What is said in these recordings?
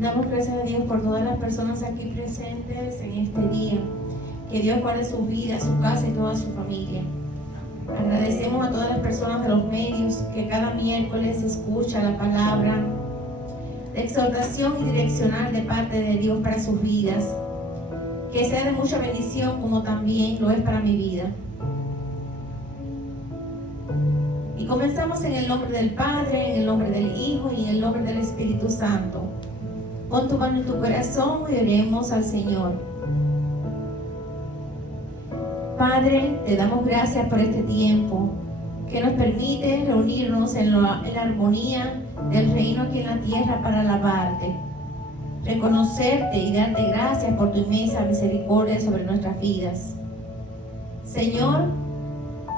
Damos gracias a Dios por todas las personas aquí presentes en este día. Que Dios guarde su vida, su casa y toda su familia. Agradecemos a todas las personas de los medios que cada miércoles escucha la palabra de exhortación y direccional de parte de Dios para sus vidas. Que sea de mucha bendición como también lo es para mi vida. Y comenzamos en el nombre del Padre, en el nombre del Hijo y en el nombre del Espíritu Santo. Pon tu mano en tu corazón y oremos al Señor. Padre, te damos gracias por este tiempo que nos permite reunirnos en la armonía del reino aquí en la tierra para alabarte, reconocerte y darte gracias por tu inmensa misericordia sobre nuestras vidas. Señor,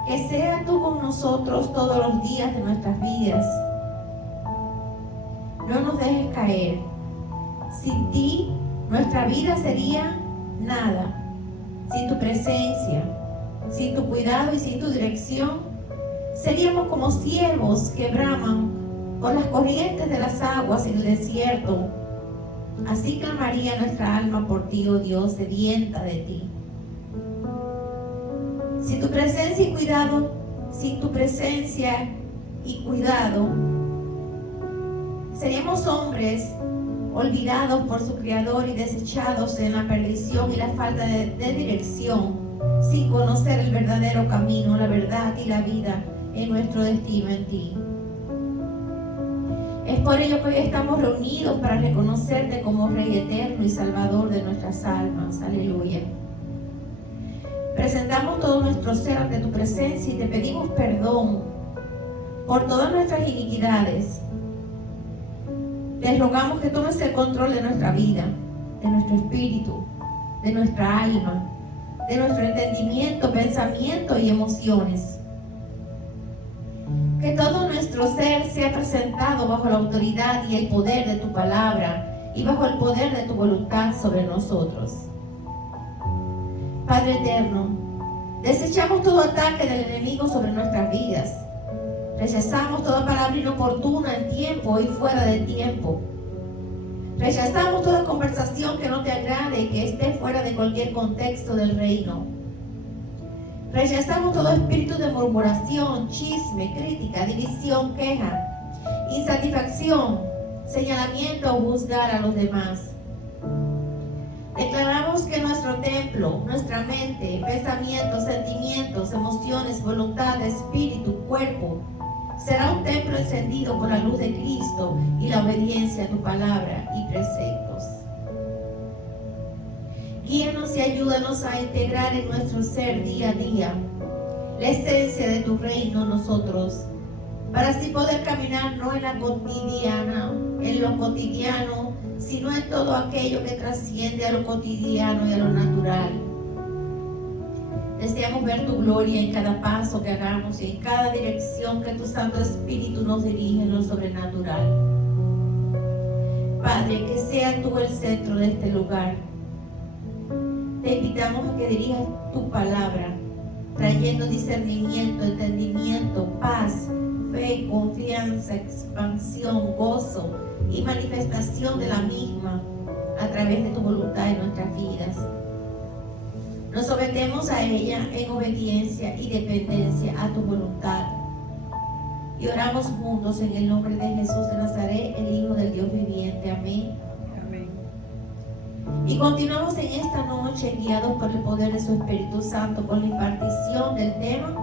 que sea tú con nosotros todos los días de nuestras vidas. No nos dejes caer. Sin ti, nuestra vida sería nada. Sin tu presencia, sin tu cuidado y sin tu dirección, seríamos como ciervos que braman por las corrientes de las aguas en el desierto. Así clamaría nuestra alma por ti, oh Dios, sedienta de ti. Sin tu presencia y cuidado, sin tu presencia y cuidado, seríamos hombres olvidados por su Creador y desechados en la perdición y la falta de dirección, sin conocer el verdadero camino, la verdad y la vida en nuestro destino en ti. Es por ello que hoy estamos reunidos para reconocerte como Rey eterno y Salvador de nuestras almas. Aleluya. Presentamos todo nuestro ser ante tu presencia y te pedimos perdón por todas nuestras iniquidades. Te rogamos que tomes el control de nuestra vida, de nuestro espíritu, de nuestra alma, de nuestro entendimiento, pensamiento y emociones. Que todo nuestro ser sea presentado bajo la autoridad y el poder de tu palabra y bajo el poder de tu voluntad sobre nosotros. Padre eterno, desechamos todo ataque del enemigo sobre nuestras vidas. Rechazamos toda palabra inoportuna en tiempo y fuera de tiempo. Rechazamos toda conversación que no te agrade y que esté fuera de cualquier contexto del reino. Rechazamos todo espíritu de murmuración, chisme, crítica, división, queja, insatisfacción, señalamiento o juzgar a los demás. Declaramos que nuestro templo, nuestra mente, pensamientos, sentimientos, emociones, voluntad, espíritu, cuerpo, será un templo encendido por la luz de Cristo y la obediencia a tu palabra y preceptos. Guíanos y ayúdanos a integrar en nuestro ser día a día la esencia de tu reino en nosotros, para así poder caminar no en lo cotidiano, sino en todo aquello que trasciende a lo cotidiano y a lo natural. Deseamos ver tu gloria en cada paso que hagamos y en cada dirección que tu Santo Espíritu nos dirige en lo sobrenatural. Padre, que sea tú el centro de este lugar. Te invitamos a que dirijas tu palabra, trayendo discernimiento, entendimiento, paz, fe, confianza, expansión, gozo y manifestación de la misma a través de tu voluntad en nuestras vidas. Nos sometemos a ella en obediencia y dependencia a tu voluntad. Y oramos juntos en el nombre de Jesús de Nazaret, el Hijo del Dios viviente. Amén. Amén. Y continuamos en esta noche guiados por el poder de su Espíritu Santo con la impartición del tema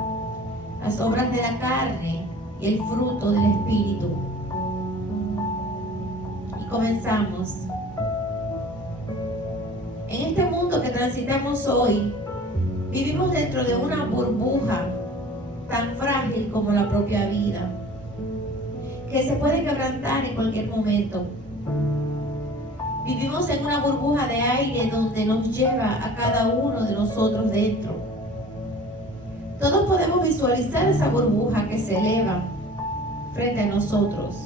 las obras de la carne y el fruto del Espíritu. Y comenzamos. En este mundo que transitamos hoy, vivimos dentro de una burbuja tan frágil como la propia vida, que se puede quebrantar en cualquier momento. Vivimos en una burbuja de aire donde nos lleva a cada uno de nosotros dentro. Todos podemos visualizar esa burbuja que se eleva frente a nosotros,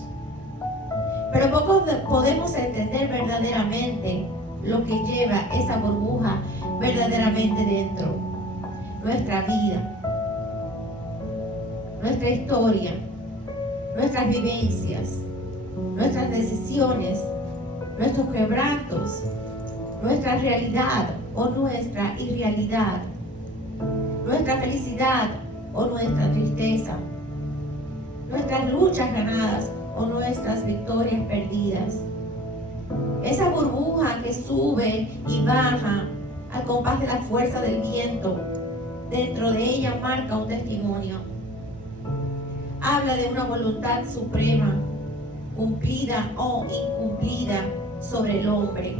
pero pocos podemos entender verdaderamente lo que lleva esa burbuja verdaderamente dentro. Nuestra vida, nuestra historia, nuestras vivencias, nuestras decisiones, nuestros quebrantos, nuestra realidad o nuestra irrealidad, nuestra felicidad o nuestra tristeza, nuestras luchas ganadas o nuestras victorias perdidas. Esa burbuja que sube y baja al compás de la fuerza del viento, dentro de ella marca un testimonio. Habla de una voluntad suprema, cumplida o incumplida sobre el hombre.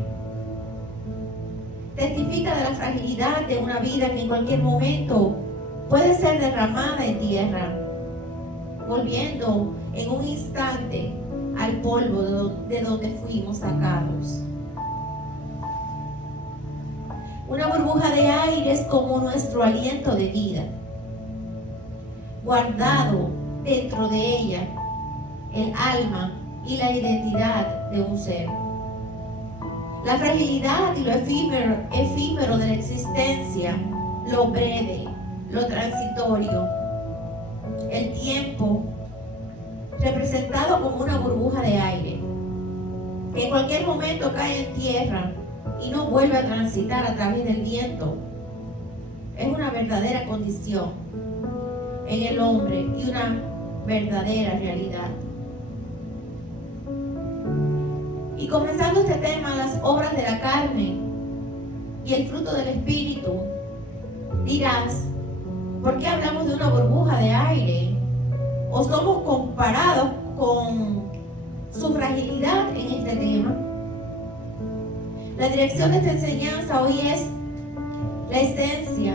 Testifica de la fragilidad de una vida que en cualquier momento puede ser derramada en tierra, volviendo en un instante al polvo de donde fuimos sacados. Una burbuja de aire es como nuestro aliento de vida, guardado dentro de ella el alma y la identidad de un ser. La fragilidad y lo efímero de la existencia, lo breve, lo transitorio, el tiempo representado como una burbuja de aire, que en cualquier momento cae en tierra y no vuelve a transitar a través del viento, es una verdadera condición en el hombre y una verdadera realidad. Y comenzando este tema, las obras de la carne y el fruto del Espíritu, dirás, ¿por qué hablamos de una burbuja de aire? ¿O somos comparados con su fragilidad en este tema? La dirección de esta enseñanza hoy es la esencia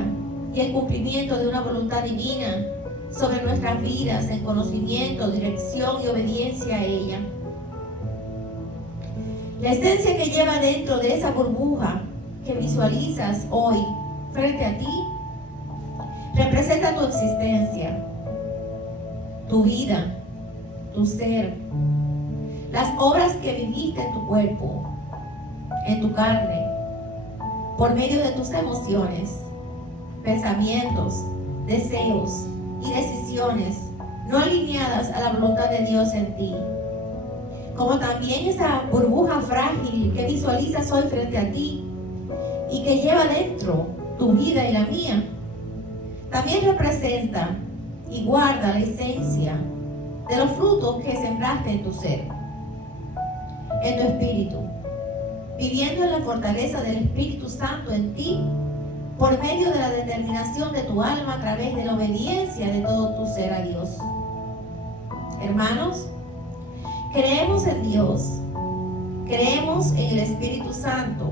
y el cumplimiento de una voluntad divina sobre nuestras vidas en conocimiento, dirección y obediencia a ella. La esencia que lleva dentro de esa burbuja que visualizas hoy frente a ti representa tu existencia, tu vida, tu ser, las obras que viviste en tu cuerpo, en tu carne, por medio de tus emociones, pensamientos, deseos y decisiones no alineadas a la voluntad de Dios en ti. Como también esa burbuja frágil que visualizas hoy frente a ti y que lleva dentro tu vida y la mía, también representa y guarda la esencia de los frutos que sembraste en tu ser, en tu espíritu, viviendo en la fortaleza del Espíritu Santo en ti, por medio de la determinación de tu alma a través de la obediencia de todo tu ser a Dios. Hermanos, creemos en Dios, creemos en el Espíritu Santo,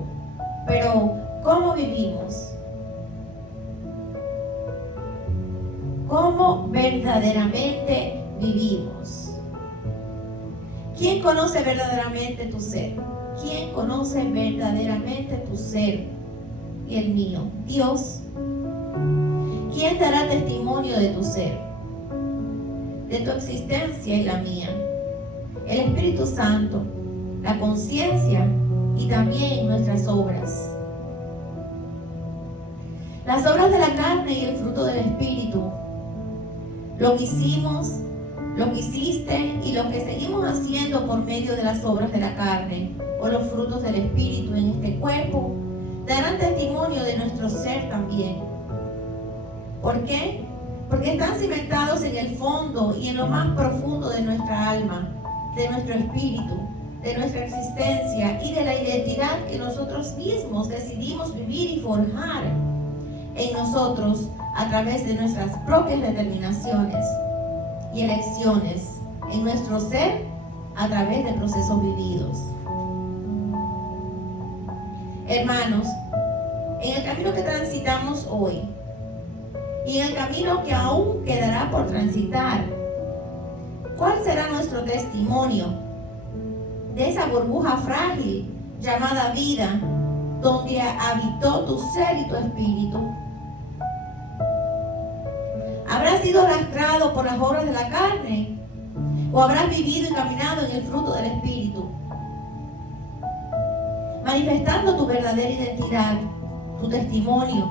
pero ¿cómo vivimos? ¿Cómo verdaderamente vivimos? ¿Quién conoce verdaderamente tu ser? ¿Quién conoce verdaderamente tu ser y el mío? Dios. ¿Quién dará testimonio de tu ser, de tu existencia y la mía? El Espíritu Santo, la conciencia y también nuestras obras. Las obras de la carne y el fruto del Espíritu. Lo que hicimos, lo que hiciste y lo que seguimos haciendo por medio de las obras de la carne o los frutos del Espíritu en este cuerpo, darán testimonio de nuestro ser también. ¿Por qué? Porque están cimentados en el fondo y en lo más profundo de nuestra alma, de nuestro espíritu, de nuestra existencia y de la identidad que nosotros mismos decidimos vivir y forjar en nosotros a través de nuestras propias determinaciones y elecciones en nuestro ser a través de procesos vividos. Hermanos, en el camino que transitamos hoy y en el camino que aún quedará por transitar, ¿cuál será nuestro testimonio de esa burbuja frágil llamada vida, donde habitó tu ser y tu espíritu? ¿Habrás sido arrastrado por las obras de la carne? ¿O habrás vivido y caminado en el fruto del Espíritu? Manifestando tu verdadera identidad, tu testimonio,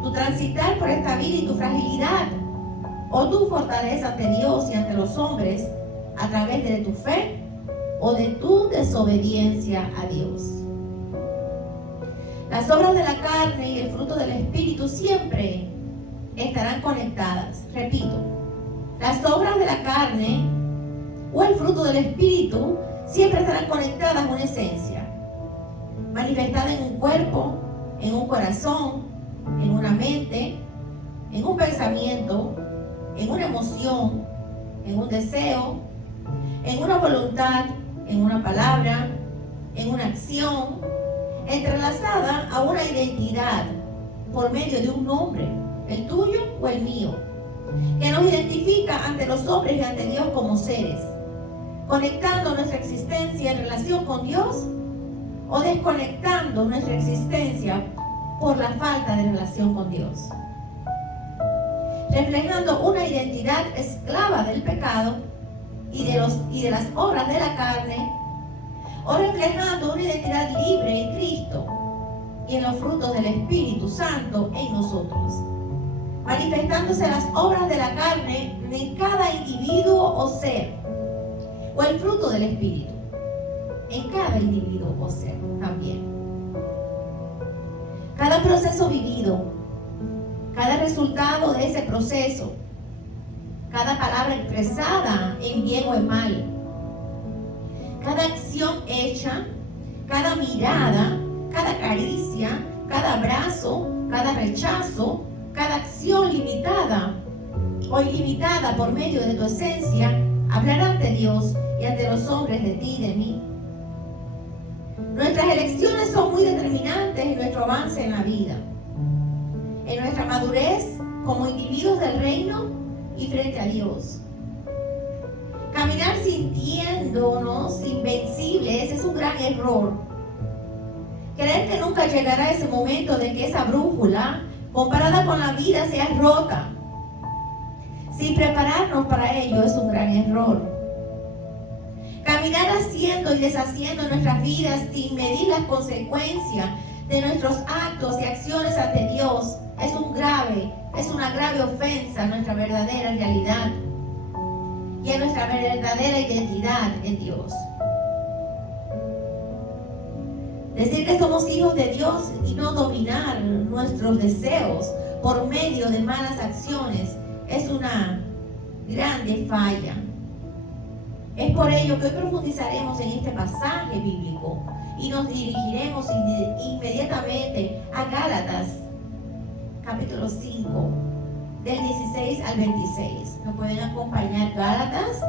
tu transitar por esta vida y tu fragilidad, o tu fortaleza ante Dios y ante los hombres a través de tu fe o de tu desobediencia a Dios. Las obras de la carne y el fruto del Espíritu siempre estarán conectadas. Repito, las obras de la carne o el fruto del Espíritu siempre estarán conectadas a una esencia, manifestada en un cuerpo, en un corazón, en una mente, en un pensamiento, en una emoción, en un deseo, en una voluntad, en una palabra, en una acción, entrelazada a una identidad por medio de un nombre, el tuyo o el mío, que nos identifica ante los hombres y ante Dios como seres, conectando nuestra existencia en relación con Dios o desconectando nuestra existencia por la falta de relación con Dios, reflejando una identidad esclava del pecado y de las obras de la carne, o reflejando una identidad libre en Cristo y en los frutos del Espíritu Santo en nosotros, manifestándose las obras de la carne en cada individuo o ser, o el fruto del Espíritu en cada individuo o ser también. Cada proceso vivido, cada resultado de ese proceso, cada palabra expresada en bien o en mal, cada acción hecha, cada mirada, cada caricia, cada abrazo, cada rechazo, cada acción limitada o ilimitada por medio de tu esencia, hablará ante Dios y ante los hombres de ti y de mí. Nuestras elecciones son muy determinantes en nuestro avance en la vida, en nuestra madurez como individuos del reino y frente a Dios. Caminar sintiéndonos invencibles es un gran error. Creer que nunca llegará ese momento de que esa brújula, comparada con la vida, sea rota, sin prepararnos para ello, es un gran error. Caminar haciendo y deshaciendo nuestras vidas sin medir las consecuencias de nuestros actos y acciones ante Dios es una grave ofensa a nuestra verdadera realidad y a nuestra verdadera identidad en Dios. Decir que somos hijos de Dios y no dominar nuestros deseos por medio de malas acciones es una grande falla. Es por ello que hoy profundizaremos en este pasaje bíblico y nos dirigiremos inmediatamente a Gálatas, capítulo 5, del 16 al 26. ¿Me pueden acompañar? Gálatas,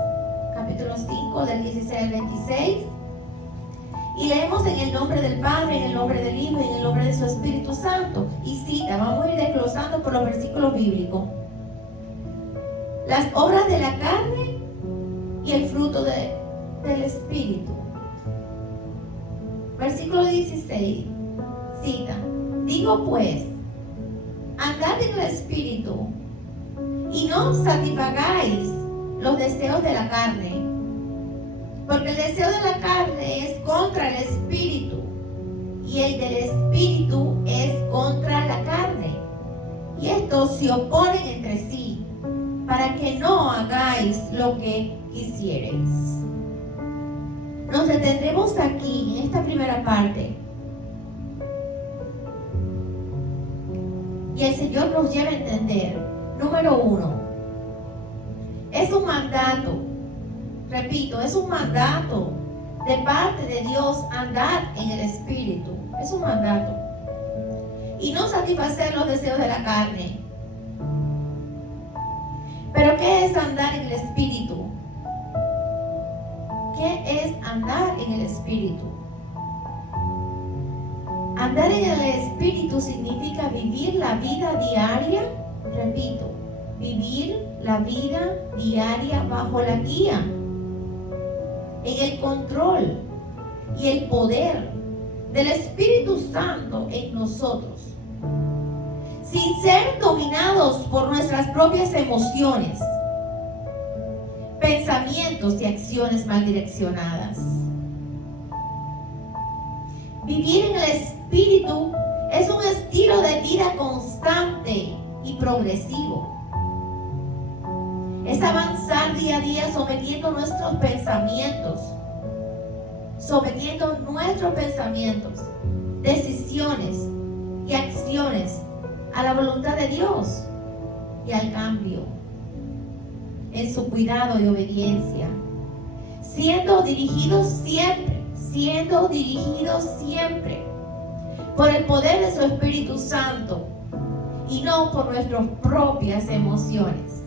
capítulo 5, del 16 al 26. Y leemos en el nombre del Padre, en el nombre del Hijo y en el nombre de su Espíritu Santo. Y cita, vamos a ir desglosando por los versículos bíblicos. Las obras de la carne y el fruto del Espíritu. Versículo 16, cita, digo pues, andad en el Espíritu y no satisfagáis los deseos de la carne, porque el deseo de la carne es contra el Espíritu y el del Espíritu es contra la carne, y estos se oponen entre sí para que no hagáis lo que quisierais. Nos detendremos aquí en esta primera parte y el Señor nos lleva a entender, número 1, es un mandato, repito, es un mandato de parte de Dios andar en el Espíritu, es un mandato, y no satisfacer los deseos de la carne. Pero ¿qué es andar en el Espíritu? ¿Qué es andar en el Espíritu? Andar en el Espíritu significa vivir la vida diaria, repito, vivir la vida diaria bajo la guía, en el control y el poder del Espíritu Santo en nosotros, sin ser dominados por nuestras propias emociones, pensamientos y acciones mal direccionadas. Vivir en el Espíritu es un estilo de vida constante y progresivo. Es avanzar día a día sometiendo nuestros pensamientos, sometiendo nuestros pensamientos, decisiones y acciones a la voluntad de Dios y al cambio en su cuidado y obediencia, siendo dirigidos siempre por el poder de su Espíritu Santo y no por nuestras propias emociones.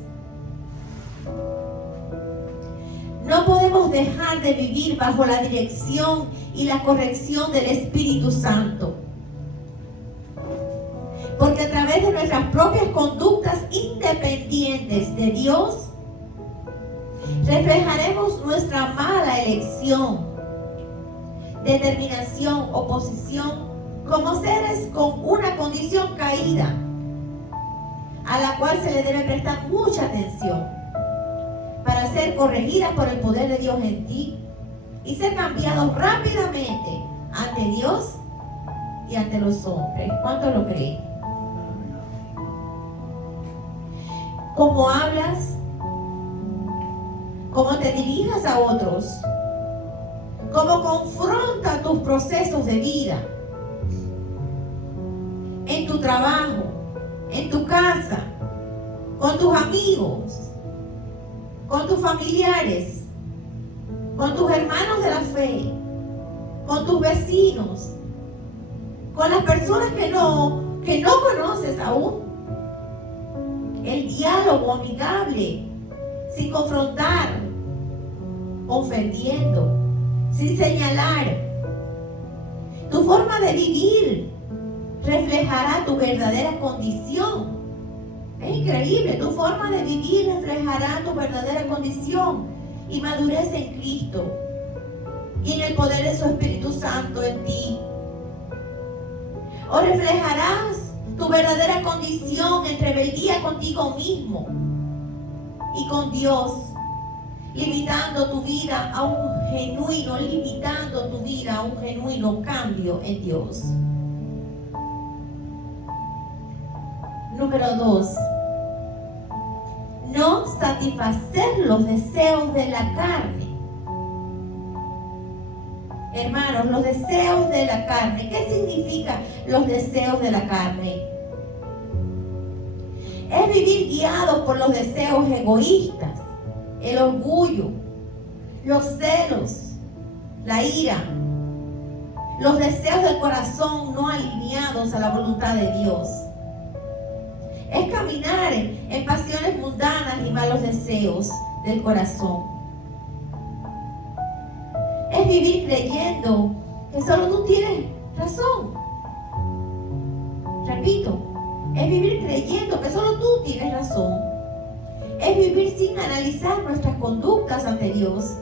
No podemos dejar de vivir bajo la dirección y la corrección del Espíritu Santo, porque a través de nuestras propias conductas independientes de Dios, reflejaremos nuestra mala elección, determinación o posición como seres con una condición caída, a la cual se le debe prestar mucha atención para ser corregida por el poder de Dios en ti y ser cambiados rápidamente ante Dios y ante los hombres. ¿Cuántos lo creen? Cómo hablas, cómo te dirijas a otros, cómo confrontas tus procesos de vida, en tu trabajo, en tu casa, con tus amigos, con tus familiares, con tus hermanos de la fe, con tus vecinos, con las personas que no conoces aún. El diálogo amigable, sin confrontar, ofendiendo, sin señalar. Tu forma de vivir reflejará tu verdadera condición. Es increíble, tu forma de vivir reflejará tu verdadera condición y madurez en Cristo y en el poder de su Espíritu Santo en ti. O reflejarás tu verdadera condición en rebeldía contigo mismo y con Dios, limitando tu vida a un genuino cambio en Dios. Número 2. No satisfacer los deseos de la carne. Hermanos, los deseos de la carne. ¿Qué significa los deseos de la carne? Es vivir guiados por los deseos egoístas, el orgullo, los celos, la ira, los deseos del corazón no alineados a la voluntad de Dios. Es caminar en pasiones mundanas y malos deseos del corazón. Es vivir creyendo que solo tú tienes razón. Repito, es vivir creyendo que solo tú tienes razón. Es vivir sin analizar nuestras conductas ante Dios.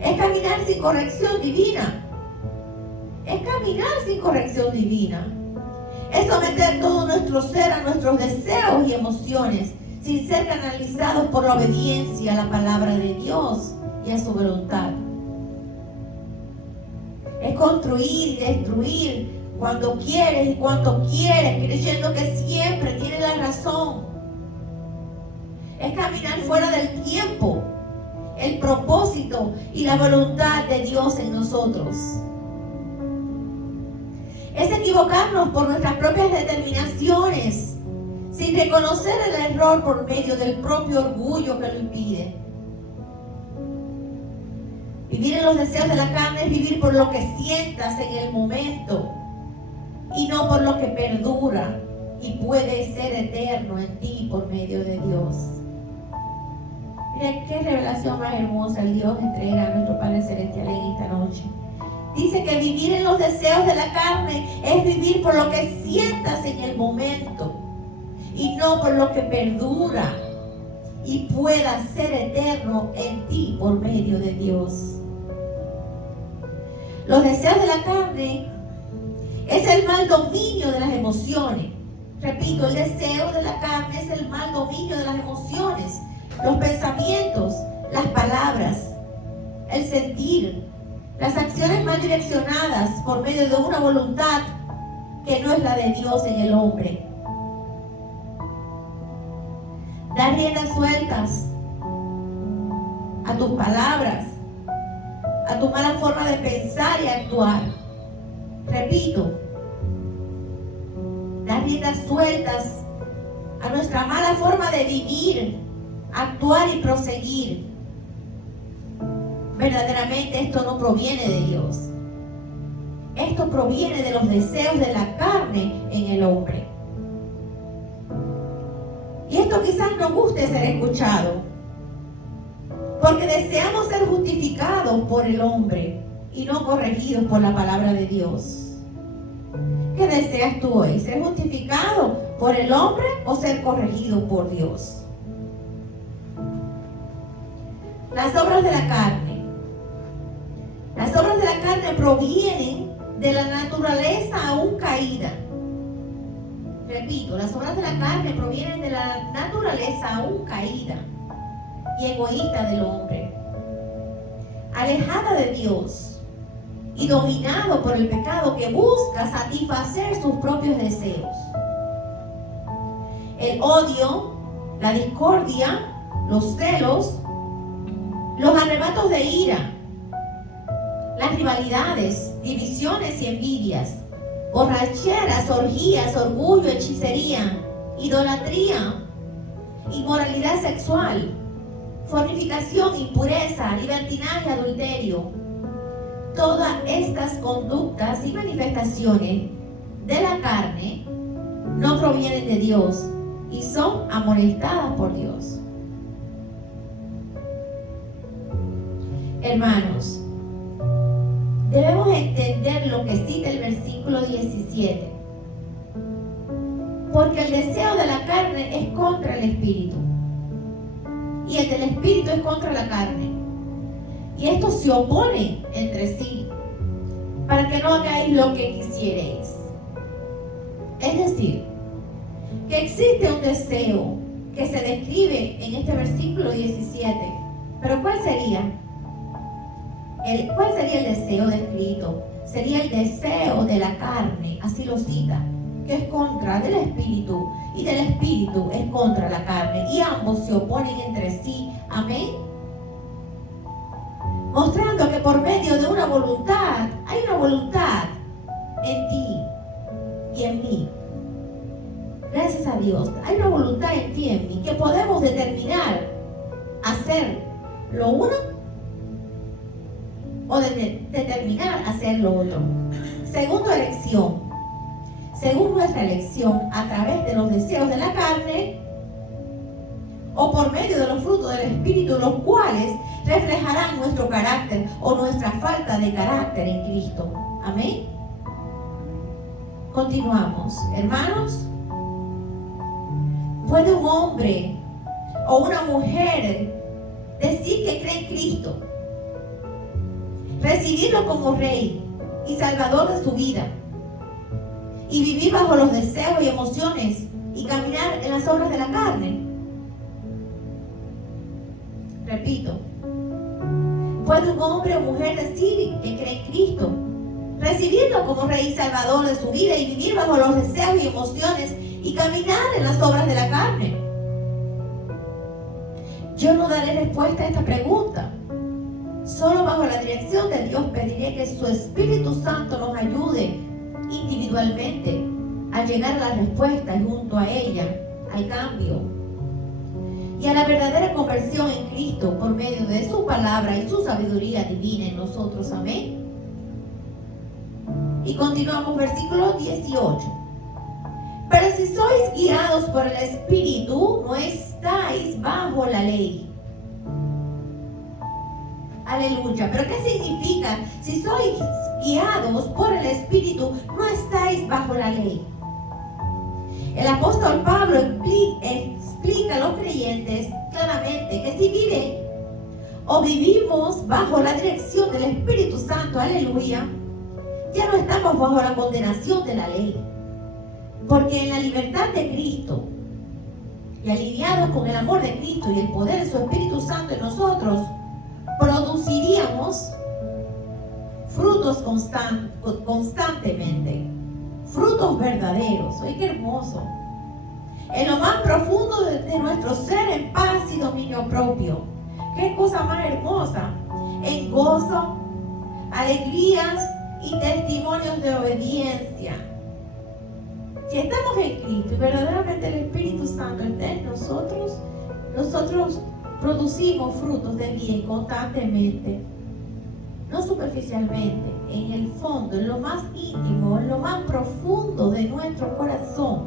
Es caminar sin corrección divina. Es someter todo nuestro ser a nuestros deseos y emociones, sin ser canalizados por la obediencia a la palabra de Dios y a su voluntad. Es construir y destruir cuando quieres y cuanto quieres, creyendo que siempre tienes la razón. Es caminar fuera del tiempo, el propósito y la voluntad de Dios en nosotros. Es equivocarnos por nuestras propias determinaciones, sin reconocer el error por medio del propio orgullo que lo impide. Vivir en los deseos de la carne es vivir por lo que sientas en el momento y no por lo que perdura y puede ser eterno en ti por medio de Dios. Miren qué revelación más hermosa el Dios entrega a nuestro Padre Celestial en esta noche. Dice que vivir en los deseos de la carne es vivir por lo que sientas en el momento y no por lo que perdura y pueda ser eterno en ti por medio de Dios. Los deseos de la carne es el mal dominio de las emociones. Repito, el deseo de la carne es el mal dominio de las emociones, los pensamientos, las palabras, el sentir, las acciones mal direccionadas por medio de una voluntad que no es la de Dios en el hombre. Dar riendas sueltas a tus palabras a tu mala forma de pensar y actuar. Repito, dar riendas sueltas a nuestra mala forma de vivir, actuar y proseguir. Verdaderamente esto no proviene de Dios. Esto proviene de los deseos de la carne en el hombre. Y esto quizás no guste ser escuchado, porque deseamos ser justificados por el hombre y no corregidos por la palabra de Dios. ¿Qué deseas tú hoy? ¿Ser justificado por el hombre o ser corregido por Dios? Las obras de la carne. Las obras de la carne provienen de la naturaleza aún caída. Repito, las obras de la carne provienen de la naturaleza aún caída y egoísta del hombre, alejada de Dios y dominado por el pecado que busca satisfacer sus propios deseos. El odio, la discordia, los celos, los arrebatos de ira, las rivalidades, divisiones y envidias, borracheras, orgías, orgullo, hechicería, idolatría, inmoralidad sexual, fornicación, impureza, libertinaje, adulterio. Todas estas conductas y manifestaciones de la carne no provienen de Dios y son amonestadas por Dios. Hermanos, debemos entender lo que cita el versículo 17. Porque el deseo de la carne es contra el espíritu, y el del espíritu es contra la carne. Y estos se oponen entre sí, para que no hagáis lo que quisierais. Es decir, que existe un deseo que se describe en este versículo 17. Pero ¿cuál sería? ¿Cuál sería el deseo descrito? Sería el deseo de la carne, así lo cita, que es contra del espíritu, y del espíritu es contra la carne, y ambos se oponen entre sí. Amén. Mostrando que por medio de una voluntad, hay una voluntad en ti y en mí. Gracias a Dios, hay una voluntad en ti y en mí, que podemos determinar hacer lo uno o determinar hacer lo otro. Según nuestra elección, a través de los deseos de la carne o por medio de los frutos del Espíritu, los cuales reflejarán nuestro carácter o nuestra falta de carácter en Cristo. Amén. Continuamos. Hermanos, ¿puede un hombre o una mujer decir que cree en Cristo, recibirlo como Rey y Salvador de su vida, y vivir bajo los deseos y emociones y caminar en las obras de la carne? Repito, ¿puede un hombre o mujer decir que cree en Cristo, recibirlo como Rey y Salvador de su vida y vivir bajo los deseos y emociones y caminar en las obras de la carne? Yo no daré respuesta a esta pregunta. Solo bajo la dirección de Dios pediré que su Espíritu Santo nos ayude individualmente a llegar a la respuesta y junto a ella al cambio y a la verdadera conversión en Cristo por medio de su palabra y su sabiduría divina en nosotros. Amén. Y continuamos, versículo 18. Pero si sois guiados por el Espíritu, no estáis bajo la ley. Aleluya. ¿Pero qué significa? Si sois guiados por el Espíritu, no estáis bajo la ley. El apóstol Pablo explica a los creyentes claramente que si viven o vivimos bajo la dirección del Espíritu Santo, aleluya, ya no estamos bajo la condenación de la ley. Porque en la libertad de Cristo y alineados con el amor de Cristo y el poder de su Espíritu Santo en nosotros, produciríamos frutos constantemente, frutos verdaderos. ¡Ay, qué hermoso! En lo más profundo de nuestro ser, en paz y dominio propio. ¡Qué cosa más hermosa! En gozo, alegrías y testimonios de obediencia. Si estamos en Cristo y verdaderamente el Espíritu Santo está en nosotros, nosotros producimos frutos de bien constantemente. No superficialmente, en el fondo, en lo más íntimo, en lo más profundo de nuestro corazón.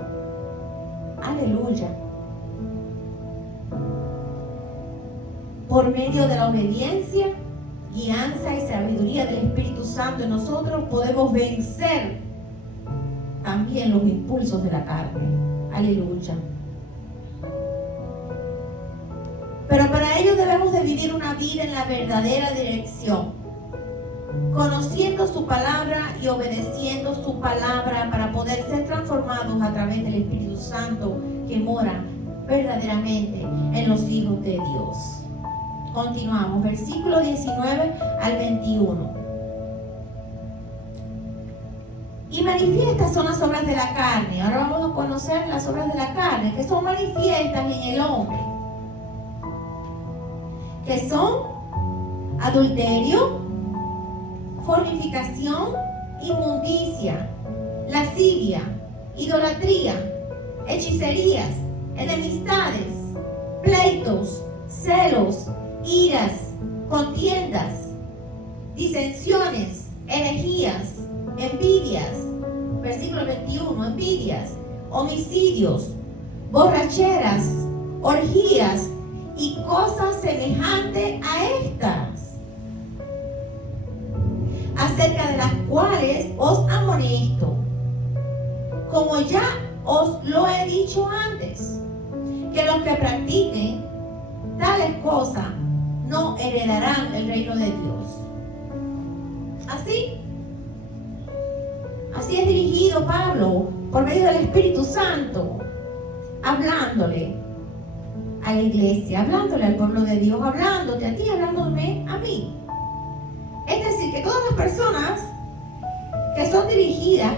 Aleluya. Por medio de la obediencia, guianza y sabiduría del Espíritu Santo en nosotros podemos vencer también los impulsos de la carne. Aleluya. Pero para ello debemos de vivir una vida en la verdadera dirección, conociendo su palabra y obedeciendo su palabra para poder ser transformados a través del Espíritu Santo que mora verdaderamente en los hijos de Dios. Continuamos, versículo 19 al 21. Y manifiestas son las obras de la carne. Ahora vamos a conocer las obras de la carne, que son manifiestas en el hombre, que son adulterio, fornicación, inmundicia, lascivia, idolatría, hechicerías, enemistades, pleitos, celos, iras, contiendas, disensiones, herejías, envidias, versículo 21, envidias, homicidios, borracheras, orgías y cosas semejantes a estas, acerca de las cuales os amonesto, como ya os lo he dicho antes, que los que practiquen tales cosas no heredarán el reino de Dios. Así es dirigido Pablo por medio del Espíritu Santo, hablándole a la iglesia, hablándole al pueblo de Dios, hablándote a ti, hablándome a mí. Es decir, que todas las personas que son dirigidas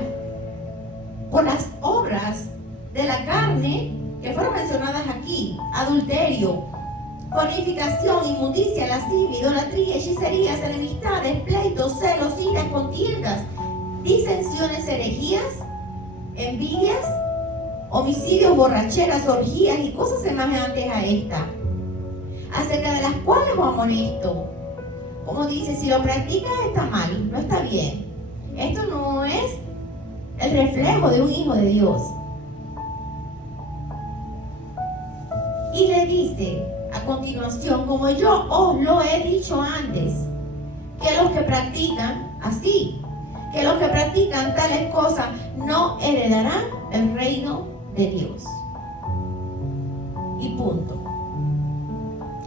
por las obras de la carne que fueron mencionadas aquí, adulterio, fornicación, inmundicia, lascivia, idolatría, hechicerías, enemistades, pleitos, celos, iras, contiendas, disensiones, herejías, envidias, homicidios, borracheras, orgías y cosas semejantes a esta, acerca de las cuales os amonesto. Como dice, si lo practicas está mal, no está bien. Esto no es el reflejo de un hijo de Dios. Y le dice a continuación, como yo os lo he dicho antes, que los que practican así, que los que practican tales cosas no heredarán el reino de Dios. Y punto.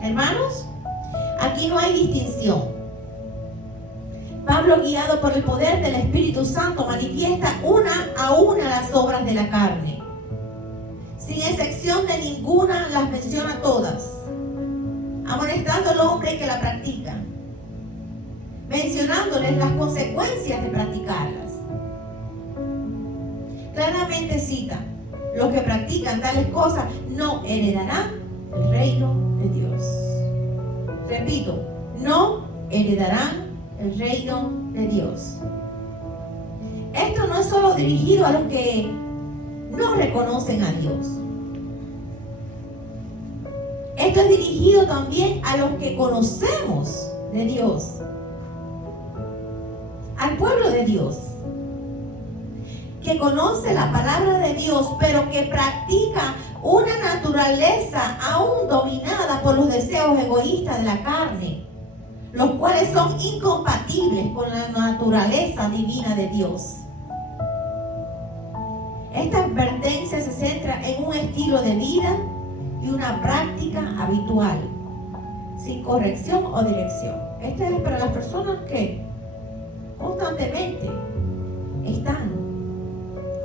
Hermanos, aquí no hay distinción. Pablo, guiado por el poder del Espíritu Santo, manifiesta una a una las obras de la carne. Sin excepción de ninguna, las menciona todas, amonestando al hombre que la practica, mencionándoles las consecuencias de practicarlas. Claramente cita, los que practican tales cosas no heredarán el reino de Dios. Repito, no heredarán el reino de Dios. Esto no es solo dirigido a los que no reconocen a Dios. Esto es dirigido también a los que conocemos de Dios, al pueblo de Dios, que conoce la palabra de Dios, pero que practica una naturaleza aún dominada por los deseos egoístas de la carne, los cuales son incompatibles con la naturaleza divina de Dios. Esta advertencia se centra en un estilo de vida y una práctica habitual, sin corrección o dirección. Este es para las personas que constantemente están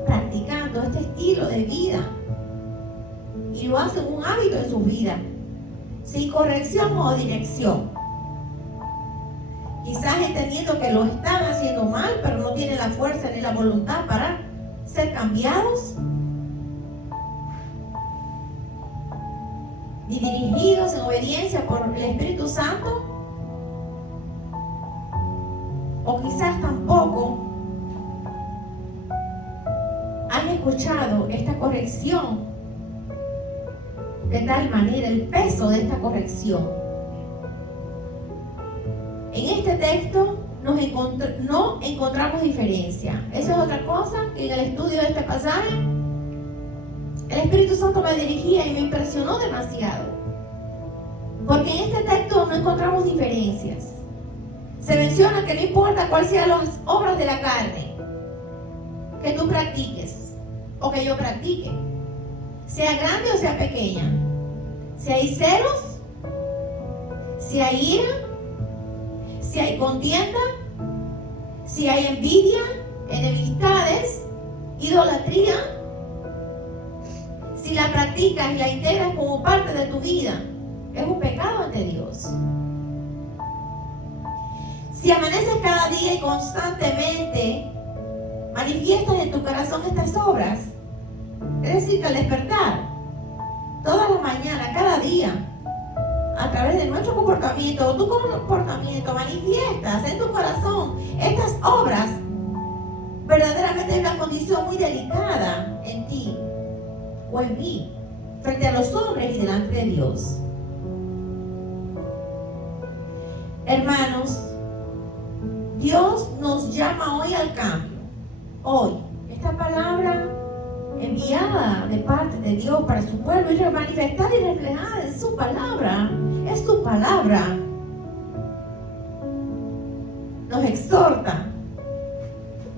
practicando este estilo de vida y lo hacen un hábito en su vida, sin corrección o dirección. Quizás entendiendo que lo están haciendo mal, pero no tienen la fuerza ni la voluntad para ser cambiados y dirigidos en obediencia por el Espíritu Santo. o quizás tampoco han escuchado esta corrección, de tal manera el peso de esta corrección. En este texto no encontramos diferencia. Eso es otra cosa que en el estudio de este pasaje el Espíritu Santo me dirigía y me impresionó demasiado, porque en este texto no encontramos diferencias. Se menciona que no importa cuáles sean las obras de la carne que tú practiques o que yo practique, sea grande o sea pequeña, si hay celos, si hay ira, si hay contienda, si hay envidia, enemistades, idolatría, si la practicas y la integras como parte de tu vida, es un pecado ante Dios. Si amaneces cada día y constantemente manifiestas en tu corazón estas obras, es decir, que al despertar, todas las mañanas, cada día, a través de nuestro comportamiento o tu comportamiento, manifiestas en tu corazón estas obras, verdaderamente hay una condición muy delicada en ti o en mí, frente a los hombres y delante de Dios. Hermanos, Dios nos llama hoy al cambio. Hoy, esta palabra enviada de parte de Dios para su pueblo y manifestada y reflejada en su palabra, es su palabra, nos exhorta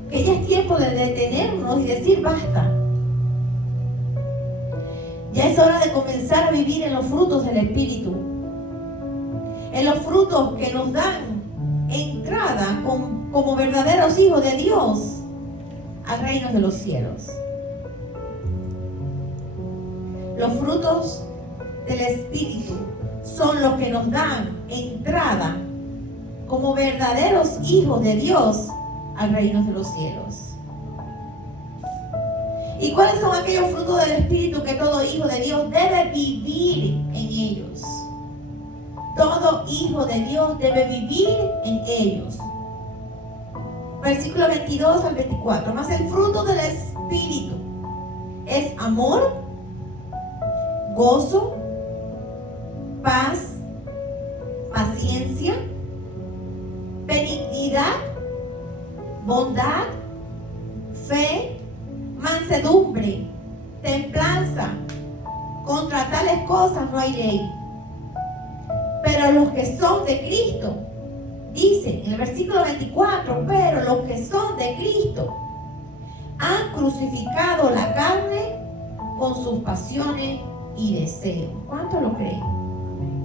que ya es tiempo de detenernos y decir basta. Ya es hora de comenzar a vivir en los frutos del Espíritu, en los frutos que nos dan entrada como verdaderos hijos de Dios al reino de los cielos. Los frutos del Espíritu son los que nos dan entrada como verdaderos hijos de Dios al reino de los cielos. ¿Y cuáles son aquellos frutos del Espíritu que todo hijo de Dios debe vivir en ellos? Todo hijo de Dios debe vivir en ellos. Versículo 22 al 24. Mas el fruto del Espíritu es amor, gozo, paz, paciencia, benignidad, bondad, fe, mansedumbre, templanza. Contra tales cosas no hay ley. Pero los que son de Cristo, dice en el versículo 24, pero los que son de Cristo han crucificado la carne con sus pasiones y deseos. ¿Cuántos lo creen?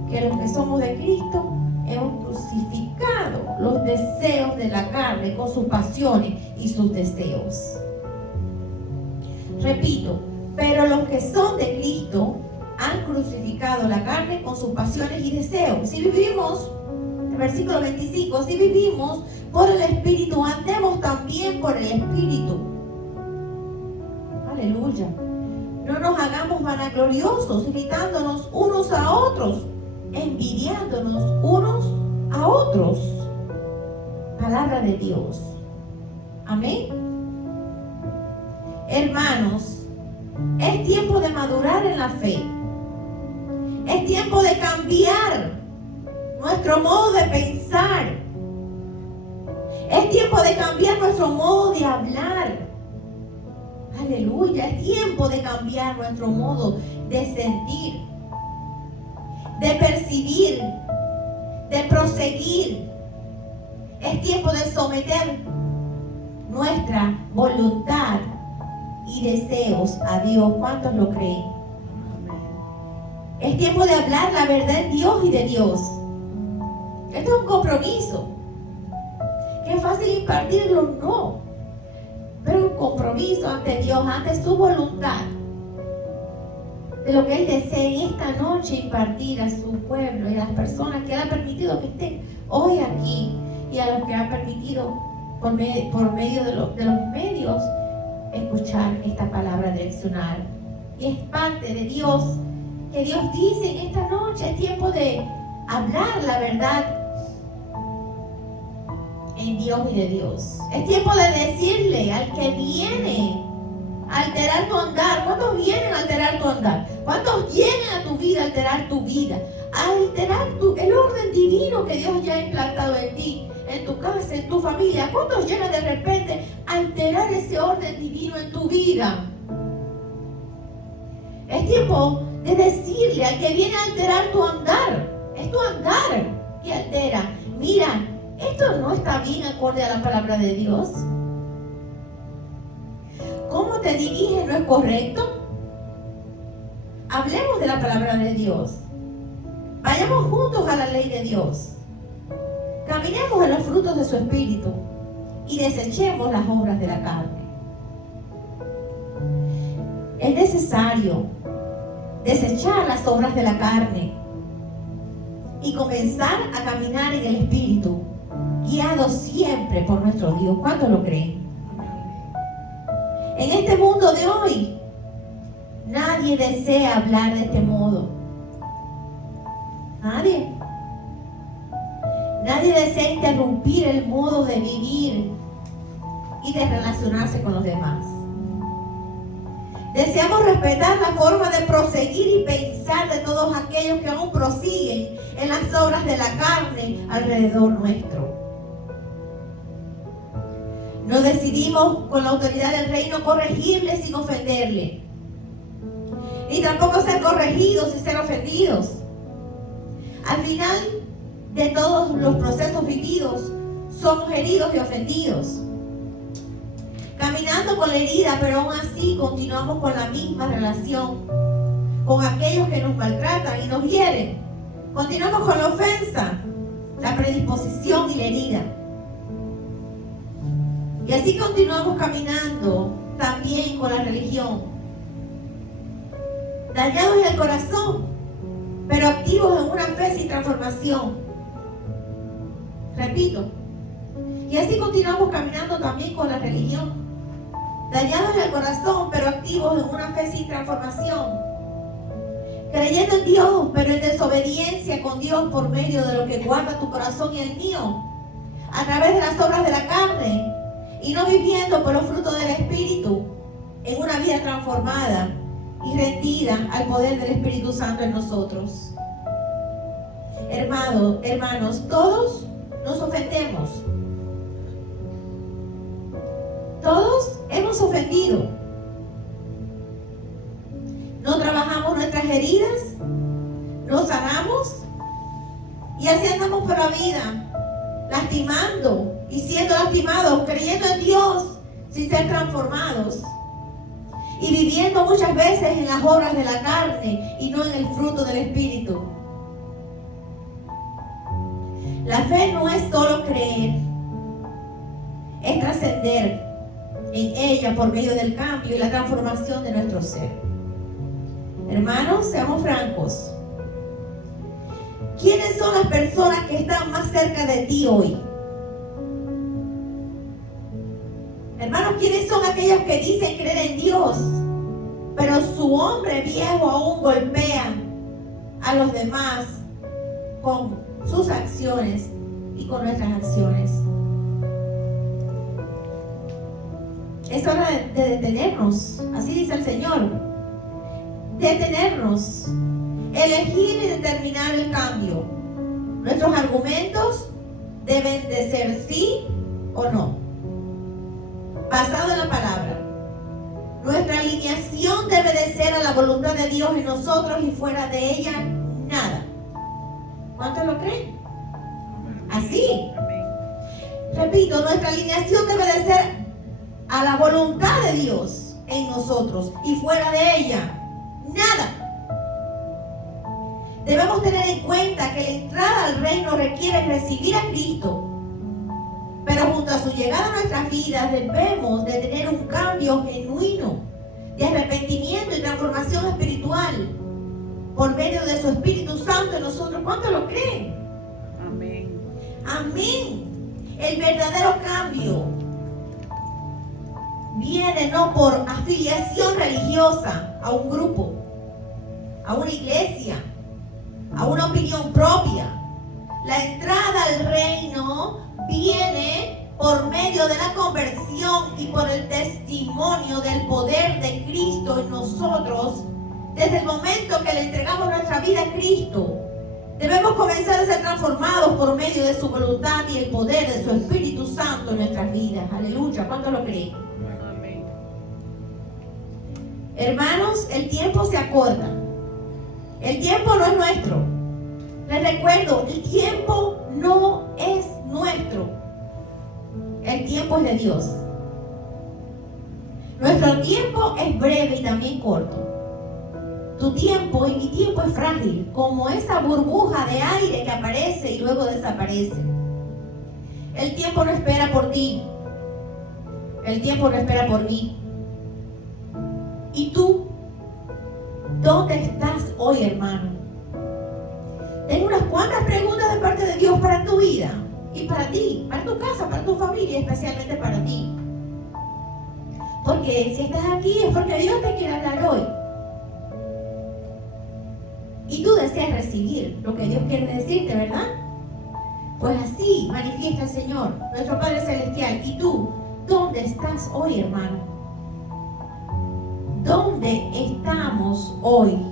Que los que somos de Cristo hemos crucificado los deseos de la carne con sus pasiones y sus deseos. Repito, pero los que son de Cristo han crucificado la carne con sus pasiones y deseos. Si vivimos, el versículo 25, si vivimos por el Espíritu, andemos también por el Espíritu. Aleluya. No nos hagamos vanagloriosos, imitándonos unos a otros, envidiándonos unos a otros. Palabra de Dios. Amén. Hermanos, es tiempo de madurar en la fe. Es tiempo de cambiar nuestro modo de pensar. Es tiempo de cambiar nuestro modo de hablar. Aleluya. Es tiempo de cambiar nuestro modo de sentir, de percibir, de proseguir. Es tiempo de someter nuestra voluntad y deseos a Dios. ¿Cuántos lo creen? Es tiempo de hablar la verdad en Dios y de Dios. Esto es un compromiso. ¿Qué es fácil impartirlo? No. Pero un compromiso ante Dios, ante su voluntad, de lo que Él desea en esta noche impartir a su pueblo y a las personas que Él ha permitido que estén hoy aquí, y a los que ha permitido por medio de los medios escuchar esta palabra direccional. Y es parte de Dios, que Dios dice en esta noche: es tiempo de hablar la verdad en Dios y de Dios. Es tiempo de decirle al que viene a alterar tu andar. ¿Cuántos vienen a alterar tu andar? ¿Cuántos llegan a tu vida a alterar tu vida? A alterar el orden divino que Dios ya ha implantado en ti, en tu casa, en tu familia. ¿Cuántos llegan de repente a alterar ese orden divino en tu vida? Es tiempo de decirle al que viene a alterar tu andar. Es tu andar que altera. Mira, esto no está bien acorde a la palabra de Dios. ¿Cómo te diriges no es correcto? Hablemos de la palabra de Dios. Vayamos juntos a la ley de Dios. Caminemos en los frutos de su espíritu y desechemos las obras de la carne. Es necesario desechar las obras de la carne y comenzar a caminar en el espíritu, guiados siempre por nuestro Dios. ¿Cuántos lo creen? En este mundo de hoy, nadie desea hablar de este modo. Nadie. Nadie desea interrumpir el modo de vivir y de relacionarse con los demás. Deseamos respetar la forma de proseguir y pensar de todos aquellos que aún prosiguen en las obras de la carne alrededor nuestro. No decidimos con la autoridad del reino corregirle sin ofenderle, ni tampoco ser corregidos y ser ofendidos. Al final de todos los procesos vividos, somos heridos y ofendidos, caminando con la herida, pero aún así continuamos con la misma relación con aquellos que nos maltratan y nos hieren. Continuamos con la ofensa, la predisposición y la herida. Y así continuamos caminando también con la religión, dañados en el corazón, pero activos en una fe sin transformación. Repito, y así continuamos caminando también con la religión, dañados en el corazón, pero activos en una fe sin transformación. Creyendo en Dios, pero en desobediencia con Dios por medio de lo que guarda tu corazón y el mío, a través de las obras de la carne, y no viviendo por los frutos del Espíritu, en una vida transformada y rendida al poder del Espíritu Santo en nosotros. Hermanos, todos nos ofendemos. Todos hemos ofendido. No trabajamos nuestras heridas, no sanamos y así andamos por la vida, lastimando y siendo lastimados, creyendo en Dios sin ser transformados y viviendo muchas veces en las obras de la carne y no en el fruto del Espíritu. La fe no es solo creer, es trascender en ella por medio del cambio y la transformación de nuestro ser. Hermanos, seamos francos. ¿Quiénes son las personas que están más cerca de ti hoy? Hermanos, ¿quiénes son aquellos que dicen creer en Dios, pero su hombre viejo aún golpea a los demás con sus acciones y con nuestras acciones? Es hora de detenernos, así dice el Señor. Detenernos, elegir y determinar el cambio. Nuestros argumentos deben de ser sí o no, basado en la palabra. Nuestra alineación debe de ser a la voluntad de Dios en nosotros y fuera de ella nada. ¿Cuántos lo creen? Así. Repito, nuestra alineación debe de ser a la voluntad de Dios en nosotros y fuera de ella nada. Debemos tener en cuenta que la entrada al reino requiere recibir a Cristo, pero junto a su llegada a nuestras vidas debemos de tener un cambio genuino de arrepentimiento y transformación espiritual por medio de su Espíritu Santo en nosotros. ¿Cuántos lo creen? Amén. Amén. El verdadero cambio viene no por afiliación religiosa a un grupo, a una iglesia, a una opinión propia. La entrada al reino viene por medio de la conversión y por el testimonio del poder de Cristo en nosotros. Desde el momento que le entregamos nuestra vida a Cristo, debemos comenzar a ser transformados por medio de su voluntad y el poder de su Espíritu Santo en nuestras vidas. Aleluya. ¿Cuántos lo creen? Amén. Hermanos, el tiempo se acorta. El tiempo no es nuestro. Les recuerdo, el tiempo no es nuestro. El tiempo es de Dios. Nuestro tiempo es breve y también corto. Tu tiempo y mi tiempo es frágil, como esa burbuja de aire que aparece y luego desaparece. El tiempo no espera por ti. El tiempo no espera por mí. ¿Y tú? ¿Dónde estás hoy, hermano? Tengo unas cuantas preguntas de parte de Dios para tu vida y para ti, para tu casa, para tu familia, especialmente para ti. Porque si estás aquí es porque Dios te quiere hablar hoy. Y tú deseas recibir lo que Dios quiere decirte, ¿verdad? Pues así manifiesta el Señor, nuestro Padre Celestial. ¿Y tú? ¿Dónde estás hoy, hermano? ¿Dónde estamos hoy?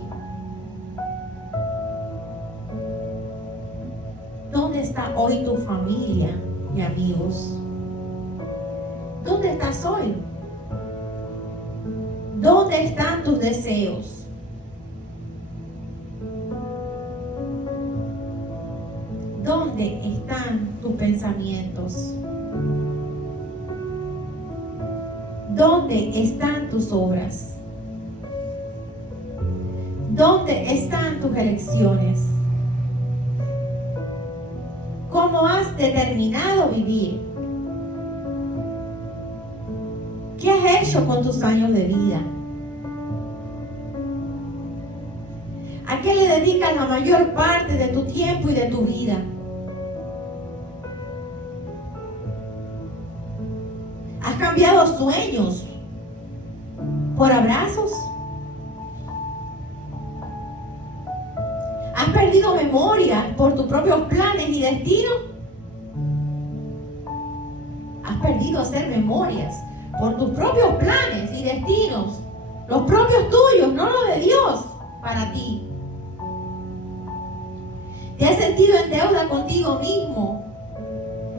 ¿Dónde está hoy tu familia y amigos? ¿Dónde estás hoy? ¿Dónde están tus deseos? ¿Dónde están tus pensamientos? ¿Dónde están tus obras? ¿Dónde están tus elecciones? ¿Cómo has determinado vivir? ¿Qué has hecho con tus años de vida? ¿A qué le dedicas la mayor parte de tu tiempo y de tu vida? ¿Has cambiado sueños por abrazos? ¿Has perdido memoria por tus propios planes y destinos? ¿Has perdido hacer memorias por tus propios planes y destinos? Los propios tuyos, no los de Dios para ti. ¿Te has sentido en deuda contigo mismo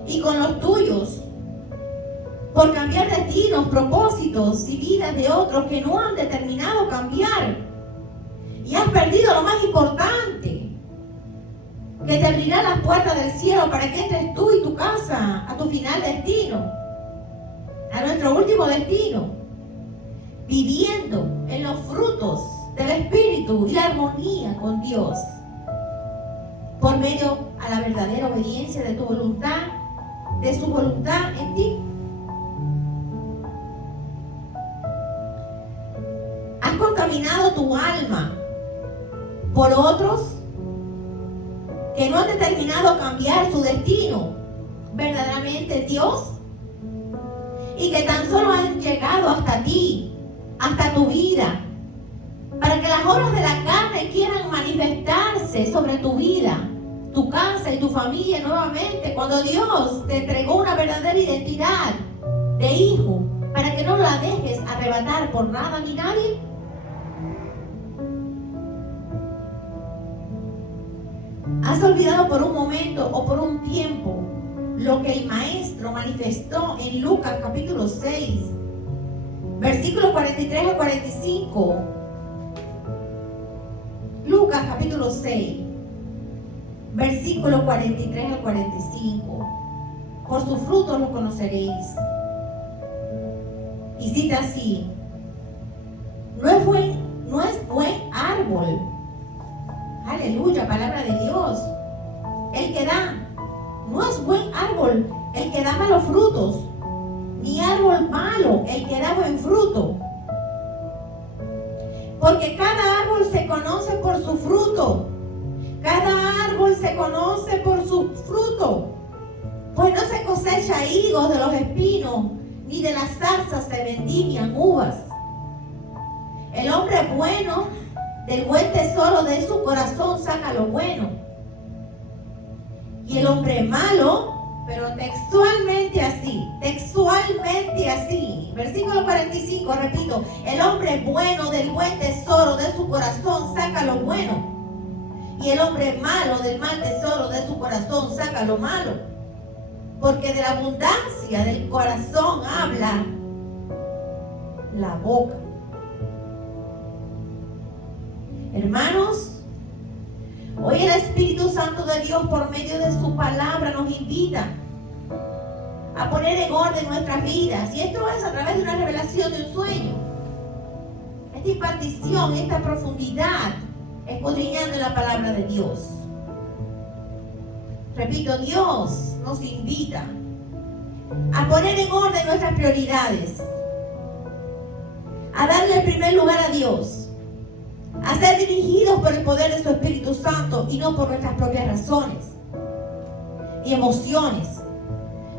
y con los tuyos por cambiar destinos, propósitos y vidas de otros que no han determinado cambiar? Y has perdido lo más importante, que te abrirá las puertas del cielo para que entres tú y tu casa a tu final destino, a nuestro último destino, viviendo en los frutos del Espíritu y la armonía con Dios, por medio a la verdadera obediencia de tu voluntad, de su voluntad en ti. Has contaminado tu alma por otros que no han determinado cambiar su destino, verdaderamente Dios, y que tan solo han llegado hasta ti, hasta tu vida, para que las obras de la carne quieran manifestarse sobre tu vida, tu casa y tu familia nuevamente, cuando Dios te entregó una verdadera identidad de hijo, para que no la dejes arrebatar por nada ni nadie. ¿Has olvidado por un momento o por un tiempo lo que el Maestro manifestó en Lucas capítulo 6, versículos 43 al 45? Lucas capítulo 6, versículos 43 al 45. Por sus frutos los conoceréis. Y cita así: no es buen árbol, aleluya, palabra de Dios, el que da, no es buen árbol el que da malos frutos, ni árbol malo el que da buen fruto. Porque cada árbol se conoce por su fruto. Cada árbol se conoce por su fruto. Pues no se cosecha higos de los espinos, ni de las zarzas se vendimian uvas. El hombre bueno, del buen tesoro de su corazón saca lo bueno. Y el hombre malo, pero textualmente así. Versículo 45, repito, el hombre bueno del buen tesoro de su corazón saca lo bueno, y el hombre malo del mal tesoro de su corazón saca lo malo, porque de la abundancia del corazón habla la boca. Hermanos, hoy el Espíritu Santo de Dios por medio de su palabra nos invita a poner en orden nuestras vidas, y esto es a través de una revelación de un sueño. Esta impartición, esta profundidad, escudriñando en la palabra de Dios. Repito, Dios nos invita a poner en orden nuestras prioridades, a darle el primer lugar a Dios, a ser dirigidos por el poder de su Espíritu Santo y no por nuestras propias razones y emociones,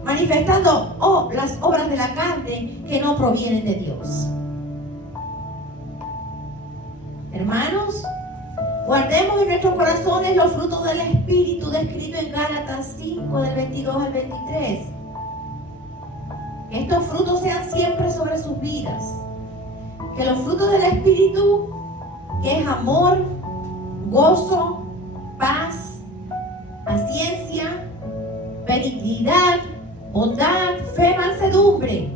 manifestando las obras de la carne que no provienen de Dios. Hermanos, guardemos en nuestros corazones los frutos del Espíritu descritos en Gálatas 5, del 22 al 23. Que estos frutos sean siempre sobre sus vidas. Que los frutos del Espíritu, que es amor, gozo, paz, paciencia, benignidad, bondad, fe, mansedumbre,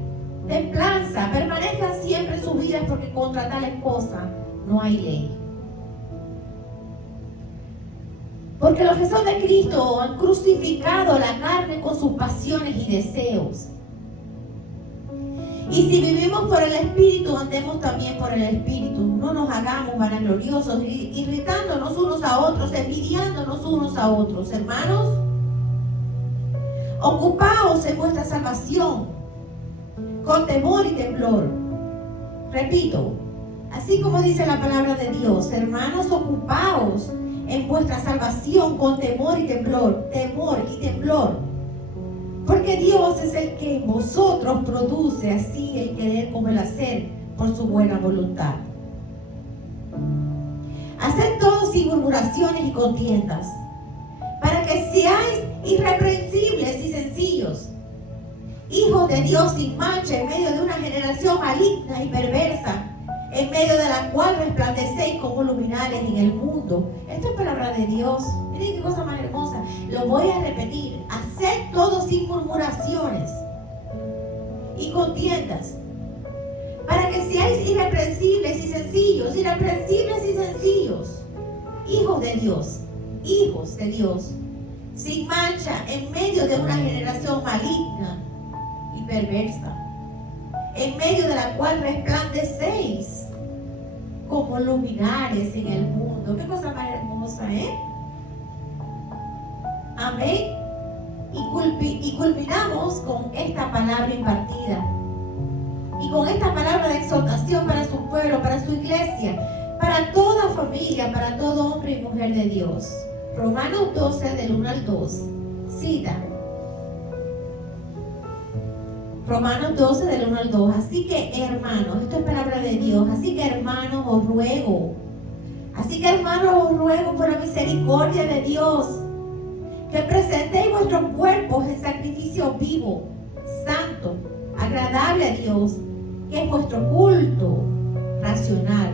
templanza, permanezcan siempre en sus vidas, porque contra tales cosas no hay ley. Porque los que son de Cristo han crucificado la carne con sus pasiones y deseos. Y si vivimos por el Espíritu, andemos también por el Espíritu. No nos hagamos vanagloriosos, irritándonos unos a otros, envidiándonos unos a otros. Hermanos, ocupaos en vuestra salvación con temor y temblor. Repito, así como dice la palabra de Dios, hermanos, ocupaos en vuestra salvación con temor y temblor, porque Dios es el que en vosotros produce así el querer como el hacer por su buena voluntad. Haced todo sin murmuraciones y contiendas, para que seáis irreprensibles y sencillos, hijos de Dios sin mancha en medio de una generación maligna y perversa, en medio de la cual resplandecéis como luminares en el mundo. Esto es palabra de Dios. Miren qué cosa más hermosa. Lo voy a repetir. Haced todo sin murmuraciones y contiendas, para que seáis irreprensibles y sencillos, hijos de Dios, sin mancha en medio de una generación maligna y perversa, en medio de la cual resplandecéis como luminares en el mundo. Qué cosa más hermosa, ¿eh? Amén. Y culminamos con esta palabra impartida y con esta palabra de exhortación para su pueblo, para su iglesia, para toda familia, para todo hombre y mujer de Dios. Romanos 12 del 1 al 2 cita Romanos 12 del 1 al 2. Así que hermanos, esto es palabra de Dios, así que hermanos os ruego por la misericordia de Dios, que presentéis vuestros cuerpos en sacrificio vivo, santo, agradable a Dios, que es vuestro culto racional.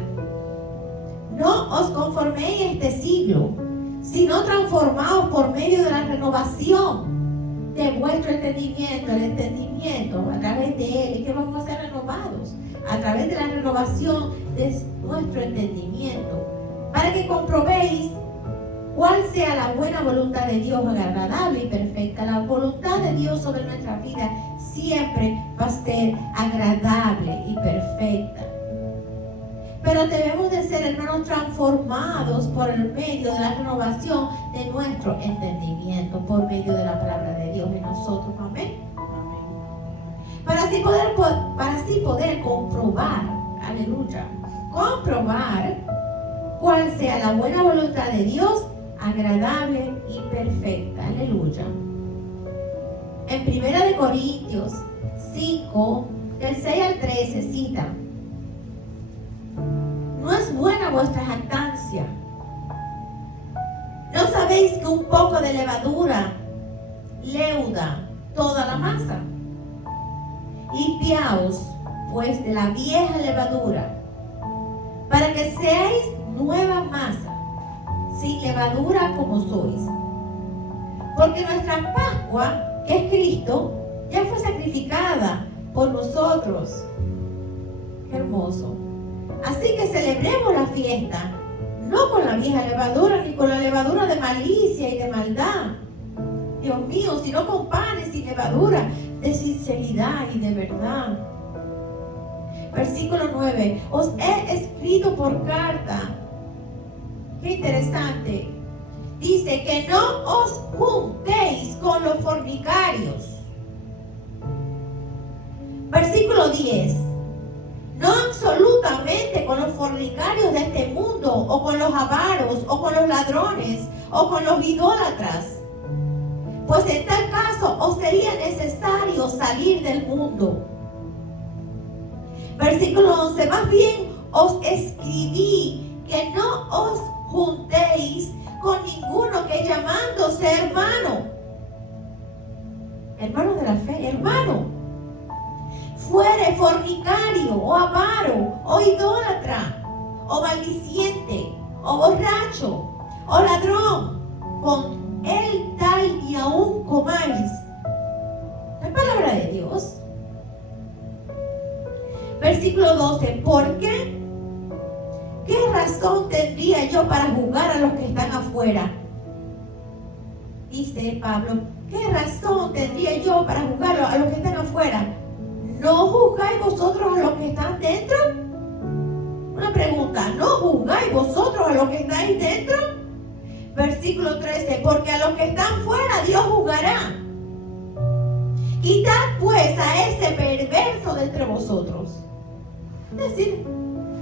No os conforméis a este siglo, sino transformaos por medio de la renovación de vuestro entendimiento, el entendimiento a través de él. ¿Y qué vamos a ser renovados? A través de la renovación de nuestro entendimiento, para que comprobéis cuál sea la buena voluntad de Dios, agradable y perfecta. La voluntad de Dios sobre nuestra vida siempre va a ser agradable y perfecta. Pero debemos de ser, hermanos, transformados por el medio de la renovación de nuestro entendimiento, por medio de la palabra de Dios en nosotros. Amén. Para así poder comprobar, aleluya, comprobar cuál sea la buena voluntad de Dios, agradable y perfecta. Aleluya. En 1 Corintios 5, del 6 al 13 cita: no es buena vuestra jactancia. ¿No sabéis que un poco de levadura leuda toda la masa. Limpiaos pues de la vieja levadura, para que seáis nueva masa, sin levadura como sois. Porque nuestra Pascua, que es Cristo, ya fue sacrificada por nosotros. Qué hermoso. Así que celebremos la fiesta, no con la vieja levadura, ni con la levadura de malicia y de maldad, Dios mío, sino con panes y levadura de sinceridad y de verdad. Versículo 9. Os he escrito por carta. Qué interesante. Dice que no os juntéis con los fornicarios. Versículo 10. No absolutamente con los fornicarios de este mundo, o con los avaros, o con los ladrones, o con los idólatras. Pues en tal caso os sería necesario salir del mundo. Versículo 11. Más bien os escribí que no os juntéis con ninguno que llamándose hermano de la fe, hermano, fuere fornicario, o avaro, o idólatra, o maldiciente, o borracho, o ladrón, con él tal y aún comáis. La palabra de Dios. Versículo 12. ¿Por qué? ¿Qué razón tendría yo para juzgar a los que están afuera? Dice Pablo, ¿qué razón tendría yo para juzgar a los que están afuera? ¿No juzgáis vosotros a los que están dentro? Una pregunta, ¿no juzgáis vosotros a los que estáis dentro? Versículo 13, porque a los que están fuera Dios juzgará. Quitad pues a ese perverso de entre vosotros. Es decir,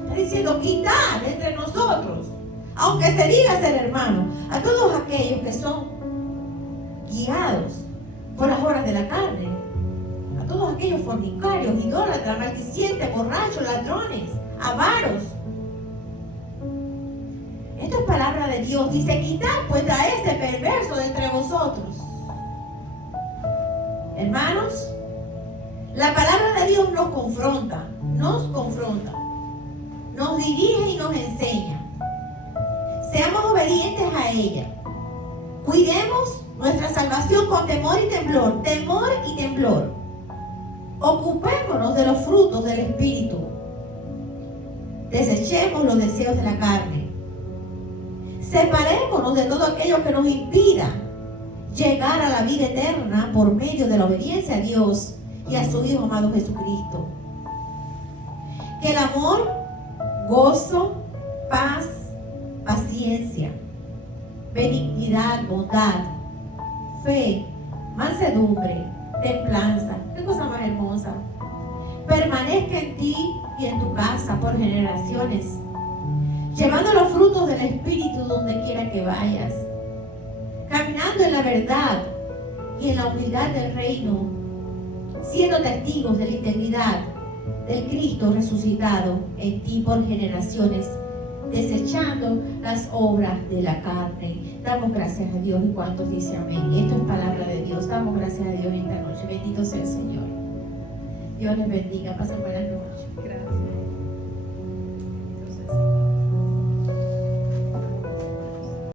está diciendo quitad entre nosotros, aunque se diga ser hermano, a todos aquellos que son guiados por las obras de la carne, a todos aquellos fornicarios, idólatras, maldicientes, borrachos, ladrones, avaros. Esto es palabra de Dios. Dice, quitad pues a ese perverso de entre vosotros. Hermanos, la palabra de Dios nos confronta, nos dirige y nos enseña. Seamos obedientes a ella. Cuidemos nuestra salvación con temor y temblor. Ocupémonos de los frutos del Espíritu. Desechemos los deseos de la carne. Separémonos de todo aquello que nos impida llegar a la vida eterna por medio de la obediencia a Dios y a su Hijo amado Jesucristo. Que el amor, gozo, paz, paciencia, benignidad, bondad, fe, mansedumbre, templanza, qué cosa más hermosa, permanezca en ti y en tu casa por generaciones, llevando los frutos del Espíritu donde quiera que vayas, caminando en la verdad y en la humildad del reino, siendo testigos de la integridad del Cristo resucitado en ti por generaciones, desechando las obras de la carne. Damos gracias a Dios. ¿Y cuántos dicen amén? Esto es palabra de Dios. Damos gracias a Dios esta noche. Bendito sea el Señor. Dios les bendiga. Pasen buenas noches. Gracias.